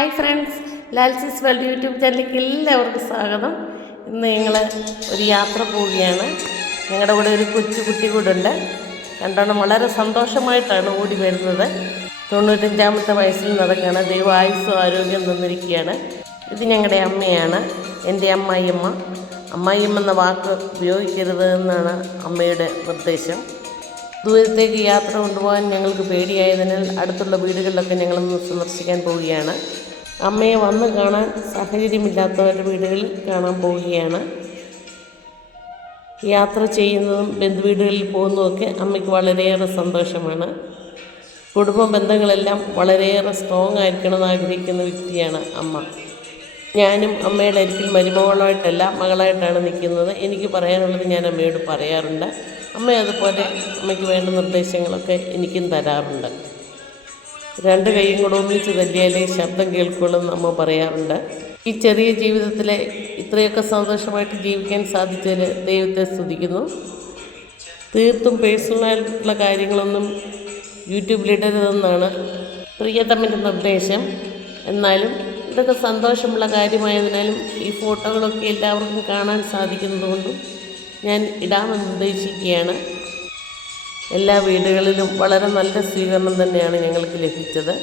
Hi friends, ലാൽസിസ് world YouTube ചാനലിലേക്ക് എല്ലാവർക്കും സ്വാഗതം. ഇന്ന് ഞങ്ങൾ ഒരു യാത്ര പോവുകയാണ്. ഞങ്ങളുടെ കൂടെ ഒരു കൊച്ചു കുട്ടി കൂടെ ഉണ്ട്. രണ്ടെണ്ണം വളരെ സന്തോഷമായിട്ടാണ് ഓടി വരുന്നത്. 95ാമത്തെ വയസ്സിൽ നടക്കുകയാണ്. ദൈവം ആയുസ്സും ആരോഗ്യം തന്നിരിക്കുകയാണ്. ഇത് ഞങ്ങളുടെ അമ്മയാണ്, എൻ്റെ അമ്മായിയമ്മ. അമ്മായിയമ്മ എന്ന വാക്ക് ഉപയോഗിക്കരുത് എന്നാണ് അമ്മയുടെ നിർദ്ദേശം. ദൂരത്തേക്ക് യാത്ര കൊണ്ടുപോകാൻ ഞങ്ങൾക്ക് പേടിയായതിനാൽ അടുത്തുള്ള വീടുകളിലൊക്കെ ഞങ്ങളൊന്ന് സന്ദർശിക്കാൻ പോവുകയാണ്. അമ്മയെ വന്ന് കാണാൻ സാഹചര്യമില്ലാത്തവരുടെ വീടുകളിൽ കാണാൻ പോവുകയാണ്. യാത്ര ചെയ്യുന്നതും ബന്ധുവീടുകളിൽ പോകുന്നതുമൊക്കെ അമ്മയ്ക്ക് വളരെയേറെ സന്തോഷമാണ്. കുടുംബ ബന്ധങ്ങളെല്ലാം വളരെയേറെ സ്ട്രോങ് ആയിരിക്കണമെന്ന് ആഗ്രഹിക്കുന്ന വ്യക്തിയാണ് അമ്മ. ഞാനും അമ്മയുടെ അരികിൽ മരുമകളായിട്ടല്ല, മകളായിട്ടാണ് നിൽക്കുന്നത്. എനിക്ക് പറയാനുള്ളത് ഞാൻ അമ്മയോട് പറയാറുണ്ട്. അമ്മ അതുപോലെ അമ്മയ്ക്ക് വേണ്ട നിർദ്ദേശങ്ങളൊക്കെ എനിക്കും തരാറുണ്ട്. രണ്ട് കൈയും കൂടെ ഒന്നിച്ച് തല്ലിയാലേ ശബ്ദം കേൾക്കുള്ളൂ എന്ന് അമ്മ പറയാറുണ്ട്. ഈ ചെറിയ ജീവിതത്തിലെ ഇത്രയൊക്കെ സന്തോഷമായിട്ട് ജീവിക്കാൻ സാധിച്ചതിൽ ദൈവത്തെ സ്തുതിക്കുന്നു. തീർത്തും പേഴ്സണലായിട്ടുള്ള കാര്യങ്ങളൊന്നും യൂട്യൂബിലിടരുതെന്നാണ് പ്രിയതമ്മൻ്റെ നിർദ്ദേശം. എന്നാലും ഇതൊക്കെ സന്തോഷമുള്ള കാര്യമായതിനാലും ഈ ഫോട്ടോകളൊക്കെ എല്ലാവർക്കും കാണാൻ സാധിക്കുന്നതുകൊണ്ടും ഞാൻ ഇടാമെന്ന് ഉദ്ദേശിക്കുകയാണ്. എല്ലാ വീടുകളിലും വളരെ നല്ല സ്വീകരണം തന്നെയാണ് ഞങ്ങൾക്ക് ലഭിച്ചത്.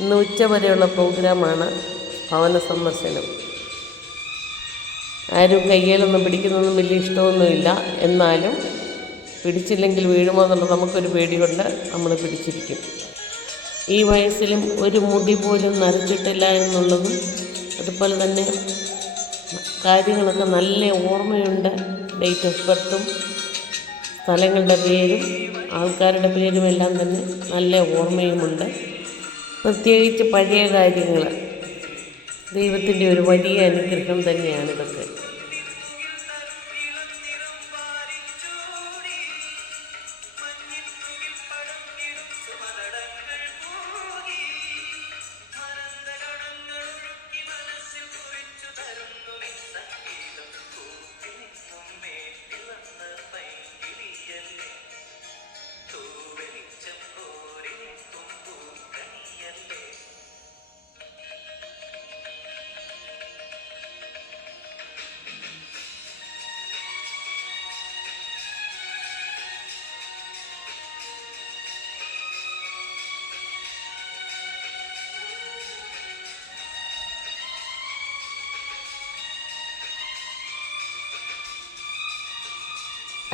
ഇന്ന് ഉച്ചവരെയുള്ള പ്രോഗ്രാമാണ് ഭവന സന്ദർശനം. ആരും കയ്യിലൊന്നും പിടിക്കുന്നൊന്നും വലിയ ഇഷ്ടമൊന്നുമില്ല. എന്നാലും പിടിച്ചില്ലെങ്കിൽ വീഴുമോ എന്നുള്ളത് നമുക്കൊരു പേടികൊണ്ട് നമ്മൾ പിടിച്ചിരിക്കും. ഈ വയസ്സിലും ഒരു മുടി പോലും നരച്ചിട്ടില്ല എന്നുള്ളതും അതുപോലെ തന്നെ കാര്യങ്ങളൊക്കെ നല്ല ഓർമ്മയുണ്ട്. ഡേറ്റ് ഓഫ് ബർത്തും സ്ഥലങ്ങളുടെ പേരും ആൾക്കാരുടെ പേരുമെല്ലാം തന്നെ നല്ല ഓർമ്മയുമുണ്ട്. പ്രത്യേകിച്ച് പഴയ കാര്യങ്ങൾ. ദൈവത്തിൻ്റെ ഒരു വലിയ അനുഗ്രഹം തന്നെയാണിതൊക്കെ.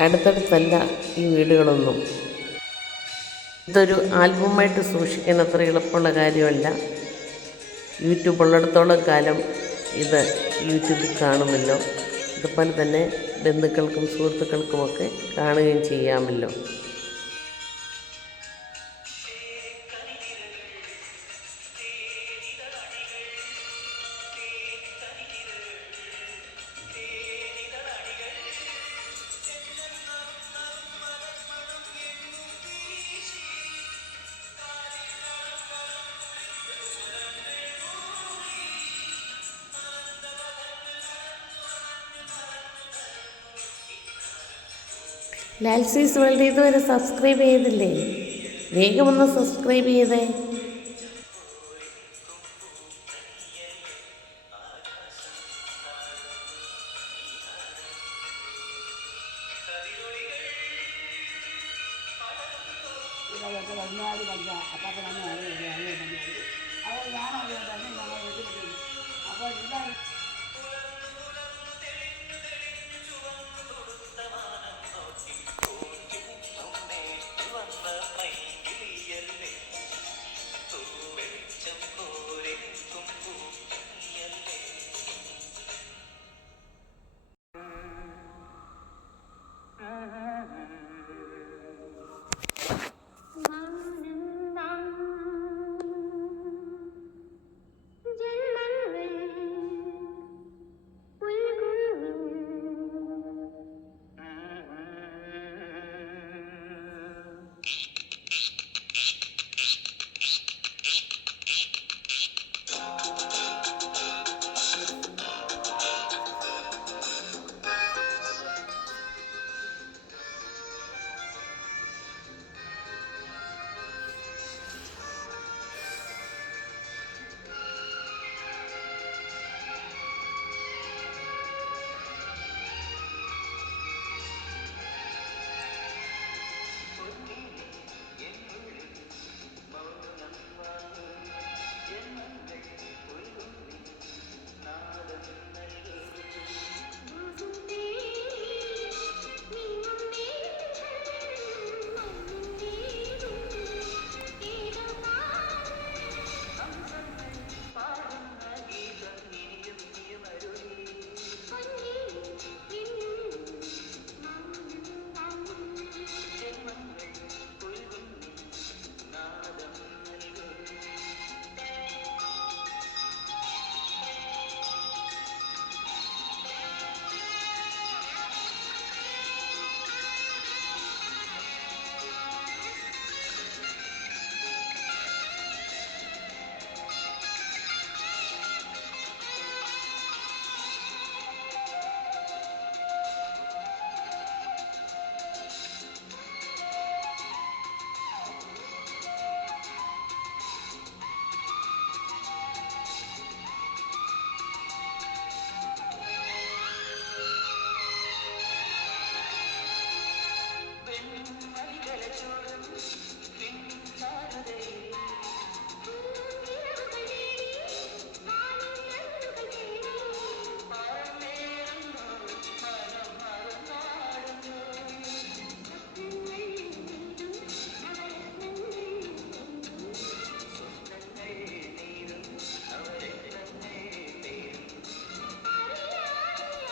അടുത്തടുത്തല്ല ഈ വീടുകളൊന്നും. ഇതൊരു ആൽബമായിട്ട് സൂക്ഷിക്കാൻ അത്ര എളുപ്പമുള്ള കാര്യമല്ല. യൂട്യൂബ് ഉള്ളിടത്തോളം കാലം ഇത് യൂട്യൂബിൽ കാണുമല്ലോ. അതുപോലെ തന്നെ ബന്ധുക്കൾക്കും സുഹൃത്തുക്കൾക്കുമൊക്കെ കാണുകയും ചെയ്യാമല്ലോ. ലാൽസീസ് വേൾഡ് ഇതുവരെ സബ്സ്ക്രൈബ് ചെയ്തില്ലേ? വേഗം ഒന്ന് സബ്സ്ക്രൈബ് ചെയ്തേ.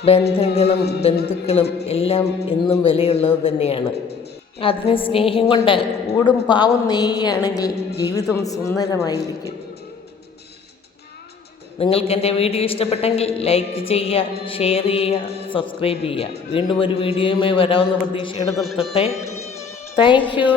ബന്ധങ്ങളും ബന്ധുക്കളും എല്ലാം എന്നും വിലയുള്ളത് തന്നെയാണ്. അതിന് സ്നേഹം കൊണ്ട് ഊടും പാവും നെയ്യുകയാണെങ്കിൽ ജീവിതം സുന്ദരമായിരിക്കും. നിങ്ങൾക്ക് എൻ്റെ വീഡിയോ ഇഷ്ടപ്പെട്ടെങ്കിൽ ലൈക്ക് ചെയ്യുക, ഷെയർ ചെയ്യുക, സബ്സ്ക്രൈബ് ചെയ്യുക. വീണ്ടും ഒരു വീഡിയോയുമായി വരാവുന്ന പ്രതീക്ഷയോടെ നിർത്തട്ടെ. Thank you.